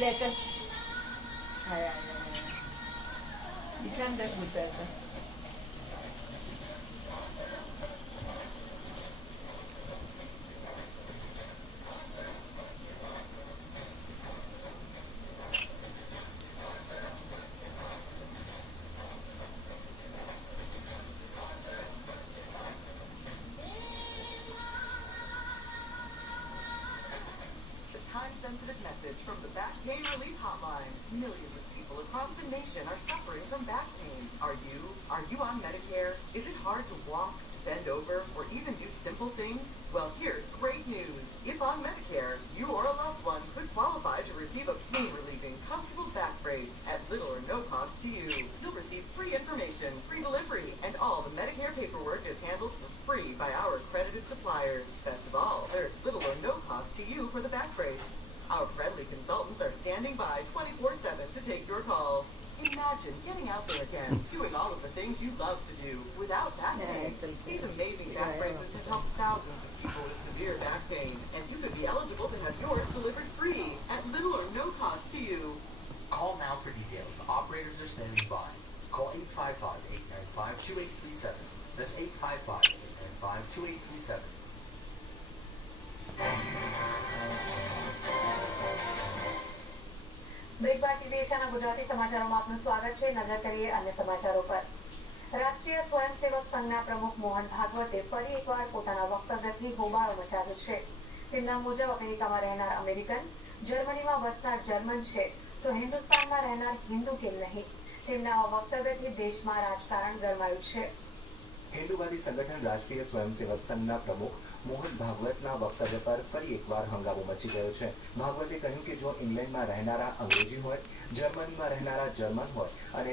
ले चल हाय हाय इतने घुसायचं Time-sensitive message from the Back Pain Relief Hotline. Millions of people across the nation are suffering from back pain. Are you? Are you on Medicare? Is it hard to walk, bend over, or even do simple things? Well, here's great news. If on Medicare, you or a loved one could qualify to receive a pain-relieving, comfortable back brace at little or no cost to you. You'll receive free information, free delivery, and all the Medicare paperwork is handled for free by our accredited suppliers. Best of all, there's little or no cost to you for the back brace. Our friendly consultants are standing by 24/7 to take your calls. Imagine getting out there again, doing all of the things you love to do without back pain. These amazing back braces have helped thousands of people with severe back pain, and you could be eligible to have yours delivered free at little or no cost to you. Call now for details. Operators are standing by. Call 855-895-2837. That's 855-895-2837. Break બાદ TV એશિયાના ગુજરાતી સમાચારોમાં આપનું સ્વાગત છે. નજર કરીએ અન્ય સમાચારો પર. રાષ્ટ્રીય સ્વયંસેવક સંઘના પ્રમુખ મોહન ભાગવતે ફરી એકવાર પોતાના વક્તવ્યથી હોબાળો મચાવ્યો છે. તેમના મુજબ અમેરિકામાં રહેનાર અમેરિકન, જર્મનીમાં વસનાર જર્મન છે તો હિન્દુસ્તાનમાં રહેનાર હિન્દુ કેમ નહીં? તેમના આ વક્તવ્યથી દેશમાં રાજકારણ ગરમાયું છે. हिंदूवादी संगठन राष्ट्रीय स्वयंसेवक संघना प्रमुख मोहन भागवतना वक्तव्य पर फरी एकवार हंगामो मची गयो छे. भागवते कह્યું કે જો ઇંગ્લેન્ડમાં રહેનારા અંગ્રેજી હોય, જર્મનીમાં રહેનારા જર્મન હોય અને